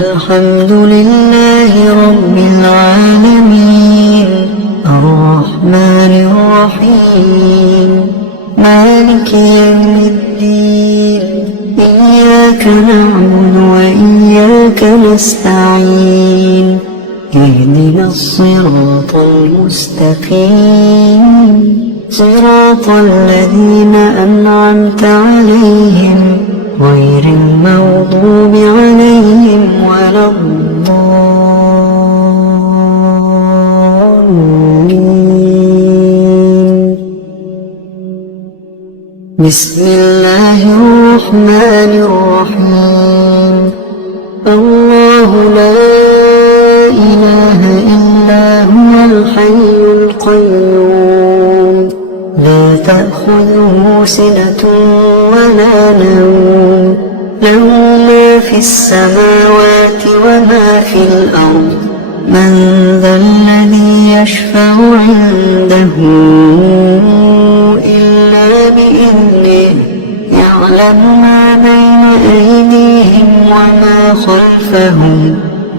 الحمد لله رب العالمين الرحمن الرحيم مالك يوم الدين إياك نعبد وإياك نستعين اهدنا الصراط المستقيم صراط الذين أنعمت عليهم غير المغضوب عليهم ولا الضالين. بسم الله الرحمن الرحيم. الله لا إله إلا هو الحي القيوم لا تأخذه سنة ولا نوم له ما في السماوات وما في الأرض من ذا الذي يشفع عنده إلا بإذنه يعلم ما بين أيديهم وما خلفهم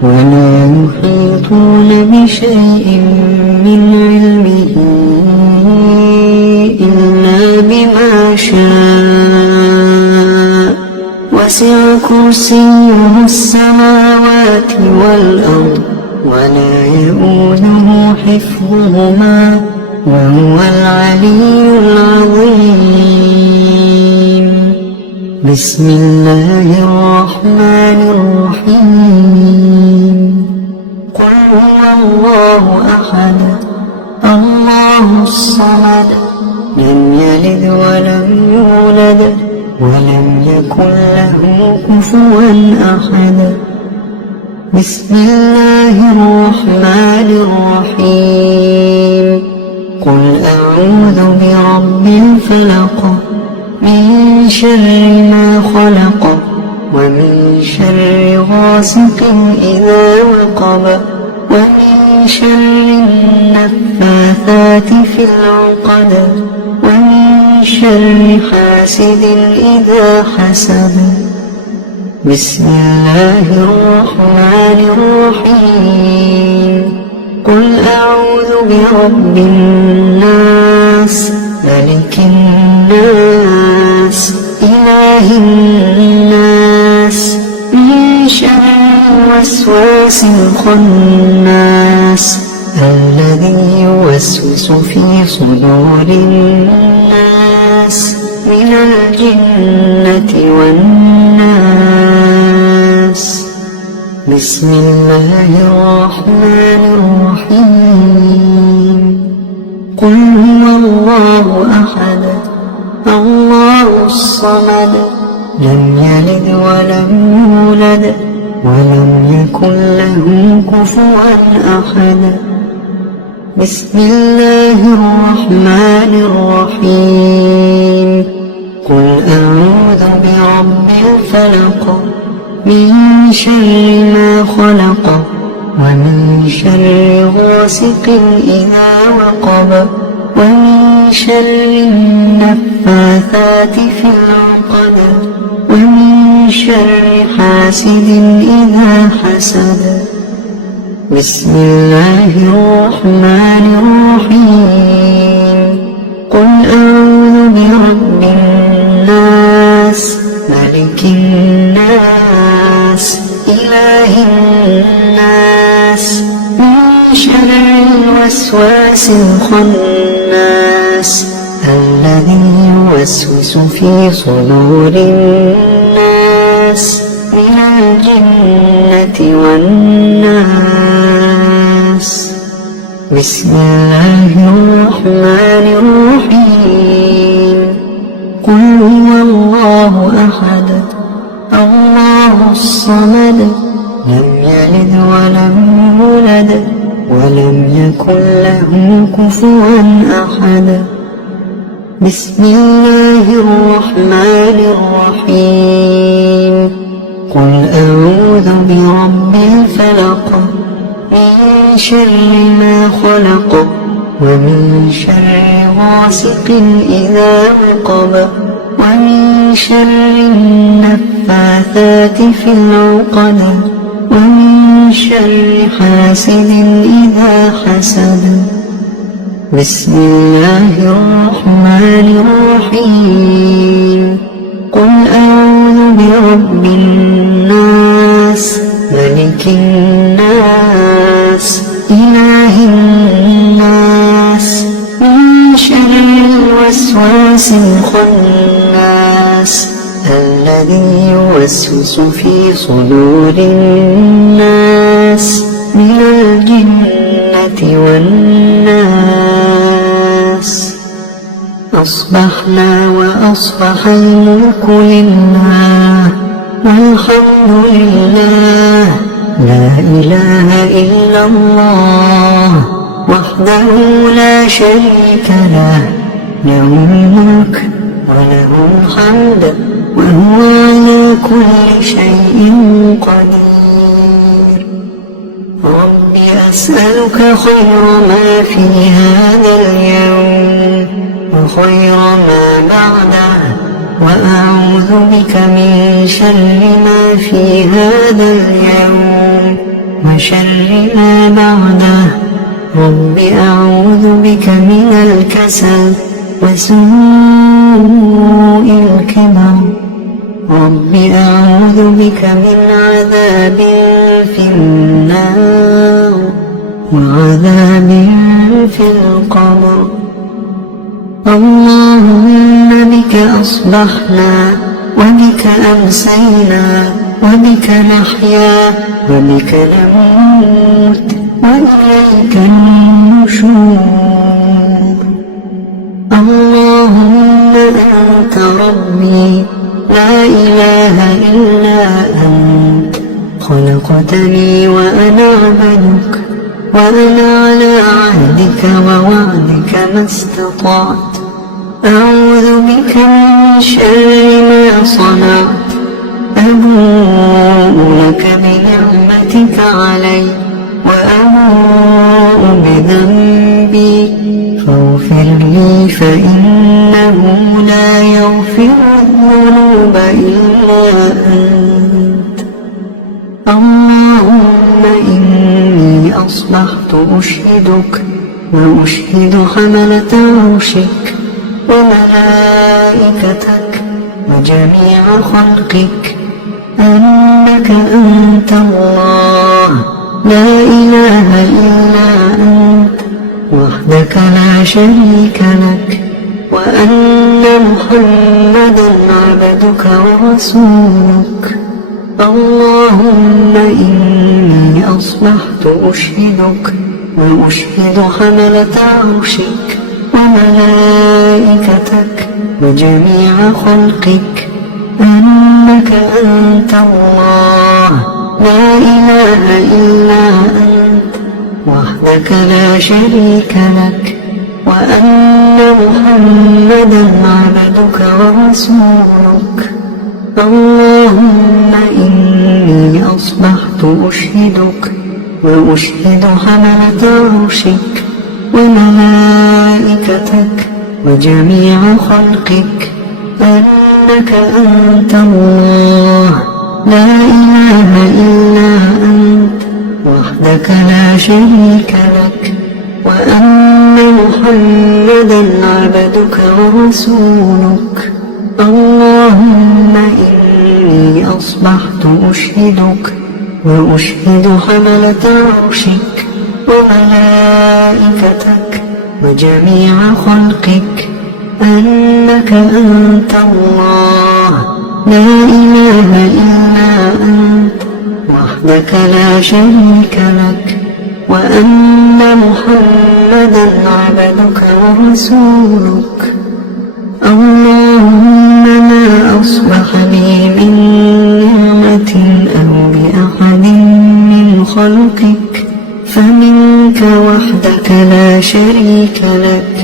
ولا يحيطون بشيء من علمه إلا بما شاء وسع كرسيه السماوات والأرض ولا يؤوده حفظهما وهو العلي العظيم. بسم الله الرحمن الرحيم. قل هو الله أحد الله الصمد لم يلد ولم يولد ولم يكن له كفوا أحد. بسم الله الرحمن الرحيم. قل أعوذ برب الفلق من شر ما خلق ومن شر غاسق إذا وقب ومن شر النفاثات في العقد ومن شر حاسد إذا حسد. بسم الله الرحمن الرحيم. قل أعوذ برب الناس ملك الناس إله الناس من شر الوسواس الخناس الذي يوسوس في صدور الناس من الجنة والناس. بسم الله الرحمن الرحيم. قل هو الله أحد الله الصمد لم يلد ولم يولد ولم يكن له كفوا أحد. بسم الله الرحمن الرحيم. قل أعوذ برب الفلق من شر ما خلق ومن شر غاسق إذا وقب ومن شر النفاثات في العقد ومن شر حاسد إذا حسد. بسم الله الرحمن الرحيم. قل أعوذ برب الناس ملك الناس إله الناس من شر الوسواس الخناس الذي يوسوس في صدور الناس من الجنة والناس. بسم الله الرحمن الرحيم. قل هو الله أحد الله الصمد لم يلد ولم يولد ولم يكن له كفوا أحد. بسم الله الرحمن الرحيم. قل أعوذ برب الفلق من شر ما خلق ومن شر غاسق إذا وقب ومن شر النفاثات في العقد شر حاسد إذا حسد. بسم الله الرحمن الرحيم. قل أعوذ برب الناس ملك الناس إله الناس من شر الوسواس الخناس الذي يوسوس في صدور الناس من الجنة والناس. أصبحنا وأصبح الملك لله والحمد لله لا إله إلا الله وحده لا شريك له له الملك وله الحمد وهو على كل شيء قدير. رب أسألك خير ما في هذا اليوم وخير ما بعده وأعوذ بك من شر ما في هذا اليوم وشر ما بعده. رب أعوذ بك من الكسل وسوء الكبر. رب أعوذ بك من عذاب في النار وعذاب في القبر. اللهم بك أصبحنا وبك أمسينا وبك نحيا وبك نموت وإليك النشور. اللهم أنت ربي لا إله إلا أنت خلقتني وأنا عبدك وأنا على عهدك ووعدك ما استطعت. أعوذ بك من شر ما صنعت. أبوء لك بنعمتك علي وأبوء بذنبي فاغفر لي فإنه لا يغفر الذنوب إلا أنت. اللهم إني أصبحت أشهدك وأشهد حملة عرشك وملائكتك وجميع خلقك أنك أنت الله لا إله إلا أنت وحدك لا شريك لك وأن محمدا عبدك ورسولك. اللهم إني أصبحت أشهدك وأشهد حملة عرشك وملائكتك وجميع خلقك أنك أنت الله لا إله إلا أنت وحدك لا شريك لك وأن محمدا عبدك ورسولك. اللهم إني أصبحت أشهدك وأشهد حملة عرشك وملائكتك وجميع خلقك أنك أنت الله لا إله إلا أنت وحدك لا شريك لك وأن محمدا عبدك ورسولك. اللهم إني أصبحت أشهدك وأشهد حملة عرشك وملائكتك وجميع خلقك أنك أنت الله لا إله إلا أنت وحدك لا شريك لك وأن محمدا عبدك ورسولك. اللهم ما أصبح لي من نعمة أو بأحد من خلقك فمنك وحدك لا شريك لك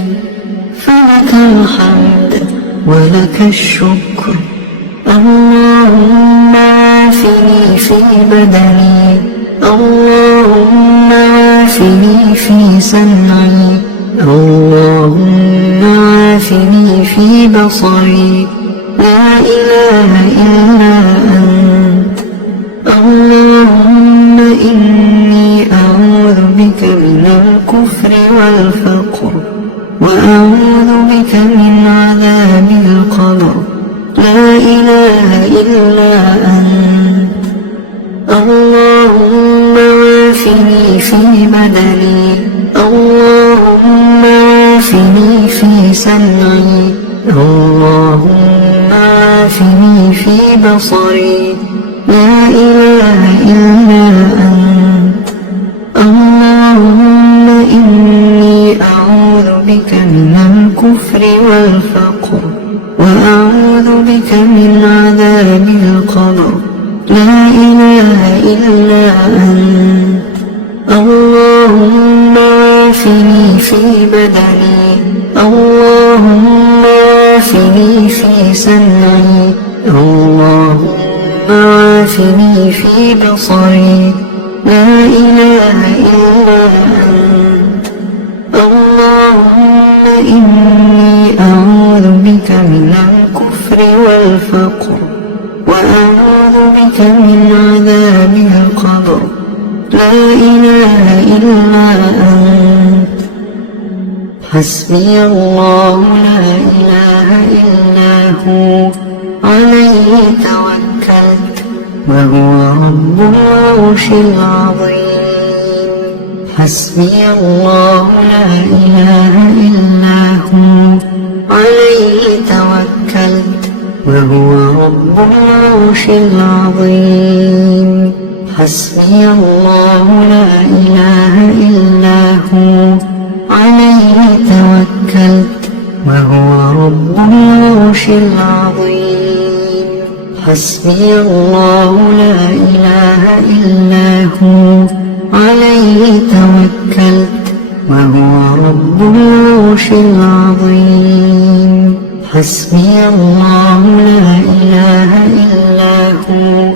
فلك الحمد ولك الشكر. اللهم عافني في بدني اللهم عافني في سمعي اللهم عافني في بصري لا إله إلا أنت. اللهم إني والفقر وأعوذ بك من عذاب القبر لا إله إلا أنت اللهم عافني في بدني اللهم عافني في سمعي اللهم عافني في بصري لا إله إلا أنت اللهم إني أعوذ بك من الكفر والفقر وأعوذ بك من عذاب القبر لا إله إلا أنت اللهم عافني في بدني اللهم عافني في سمعي اللهم عافني في بصري لا إله إلا أنت اللهم إني أعوذ بك من الكفر والفقر وأعوذ بك من عذاب القبر لا إله إلا أنت حسبي الله لا إله إلا هو عليه توكلت وهو رب العرش العظيم حسبي الله لا إله إلا هو عليه توكلت وهو رب العرش العظيم حسبي الله لا إله إلا هو عليه توكلت وهو رب العرش العظيم حسبي الله لا إله إلا هو عليه توكلت وهو رب العرش العظيم حسبي الله لا إله إلا هو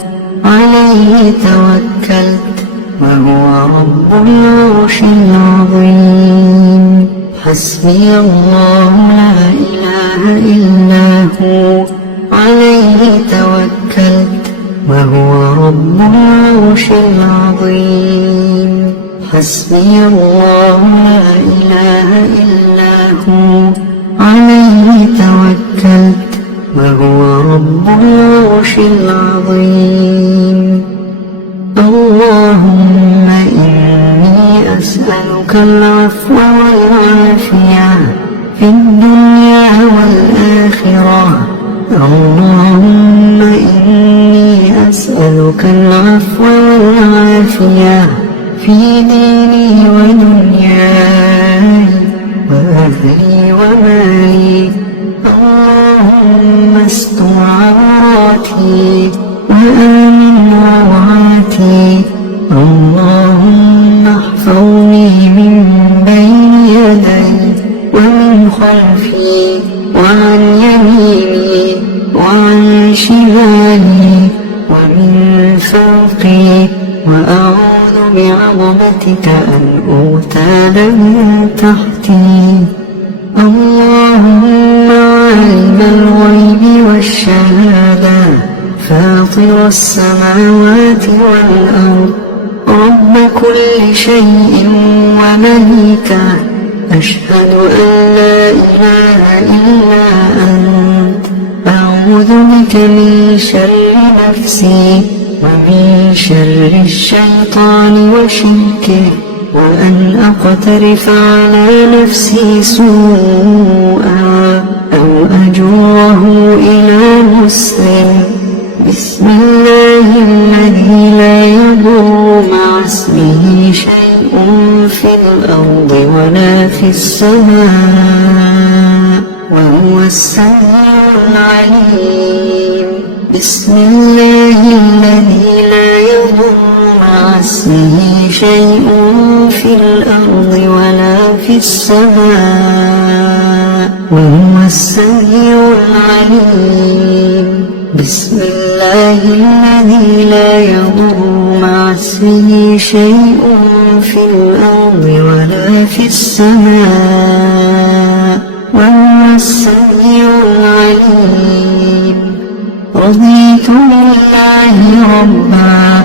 عليه توكلت وهو رب العرش العظيم حسبي الله لا إله إلا هو عليه توكلت وهو رب العرش العظيم حسبي الله لا إله إلا هو عليه توكلت وهو رب العرش العظيم اللهم إني أسألك العفو والعافية في الدنيا والآخرة اللهم إني أسألك العفو والعافية في ديني ودنياي وأهلي ومالي اللهم استر عوراتي وآمن روعاتي اللهم احفظني من بين يدي ومن خلفي وعن يميني وعن شمالي ومن فوقي وأعوذ بعظمتك أن أغتال من تحتي اللهم عالم الغيب والشهادة فاطر السماوات والأرض رب كل شيء ومليكه أشهد أن لا إله إلا أنت أعوذ بك من شر نفسي ومن شر الشيطان وشركه وأن أقترف على نفسي سوءا أو أجره إلى مسلم بسم الله الذي لا يضر مع اسمه شيء في الأرض ولا في السماء وهو السميع العليم بسم الله الذي لا يضر مع اسمه شيء في الأرض ولا في السماء وهو السميع العليم بسم الله الذي لا يضر مع اسمه شيء في الأرض ولا في السماء وهو السميع العليم رضيت بالله ربا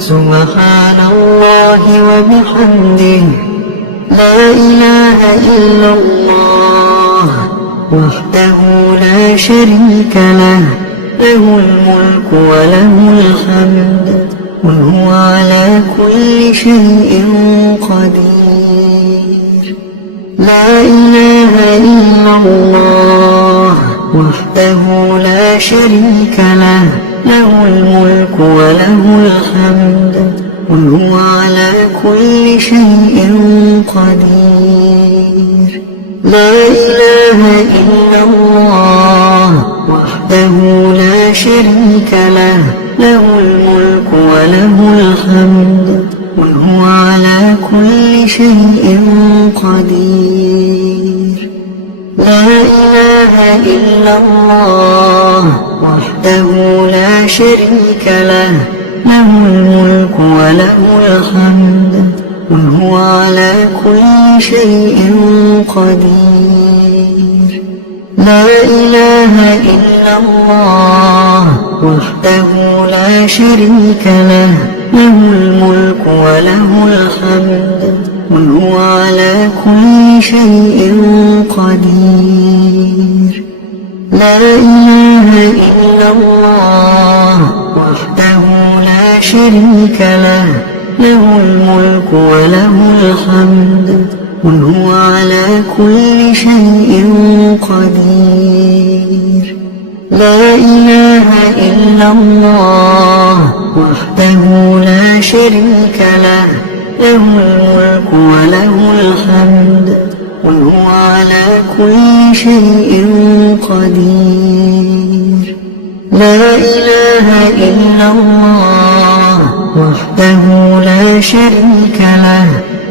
سبحان الله وبحمده لا إله إلا الله وحده لا شريك له له الملك وله الحمد وهو على كل شيء قدير لا إله إلا الله وحده لا شريك له له الملك وله الحمد وهو على كل شيء قدير لا إله إلا الله وحده لا شريك له له الملك وله الحمد وهو على كل شيء قدير لا إله إلا الله وحده لا شريك له له الملك وله الحمد وهو على كل شيء قدير لا إله إلا الله وحده لا شريك له له الملك وله الحمد وهو على كل شيء قدير لا إله إلا الله وحده لا شريك له له الملك وله الحمد وهو على كل شيء قدير لا إله إلا الله وحده لا شريك له له الملك وله الحمد وهو على كل شيء قدير لا إله إلا الله وحده لا شريك له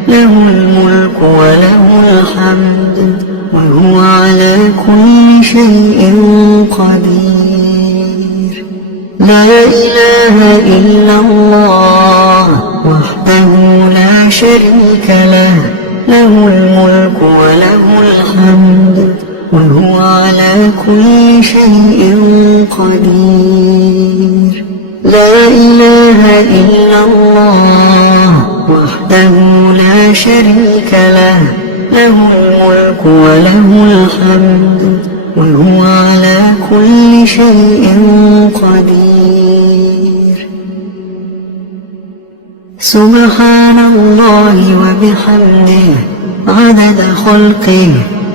له الملك وله الحمد وهو على كل شيء قدير لا إله إلا الله وحده لا شريك له له الملك وله الحمد وهو على كل شيء قدير لا إله إلا الله وحده لا شريك له له الملك وله الحمد وهو على كل شيء قدير سبحان الله وبحمده عدد خلقه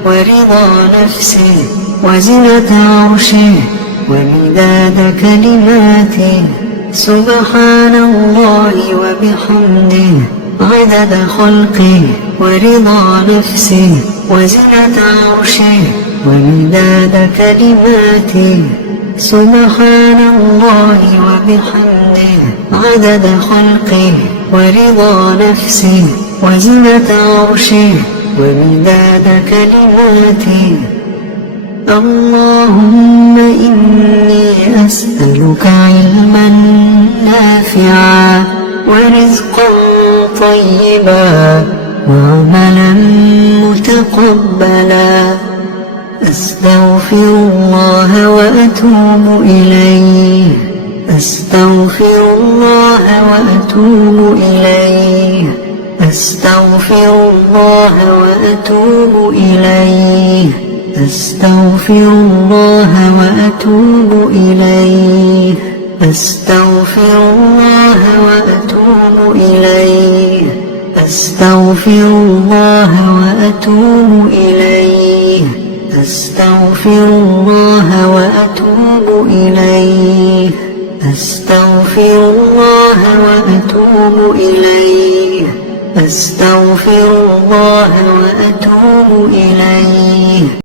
ورضا نفسه وزنة عرشه ومداد كلماته سبحان الله وبحمده عدد خلقه ورضا نفسه وزنة عرشه ومداد كلماته سبحان الله وبحمده عدد خلقه ورضا نفسه وزنة عرشه ومداد كلماته اللهم إني أسألك علما نافعا ورزقا طيبا وعملا متقبلا أستغفر الله وأتوب إليه أستغفر الله وأتوب إليه أستغفر الله وأتوب إليه أستغفر الله وأتوب إليه أستغفر الله وأتوب إليه أستغفر الله وأتوب إليه أستغفر الله وأتوب إليه أستغفر الله وأتوب إليه أستغفر الله وأتوب إليه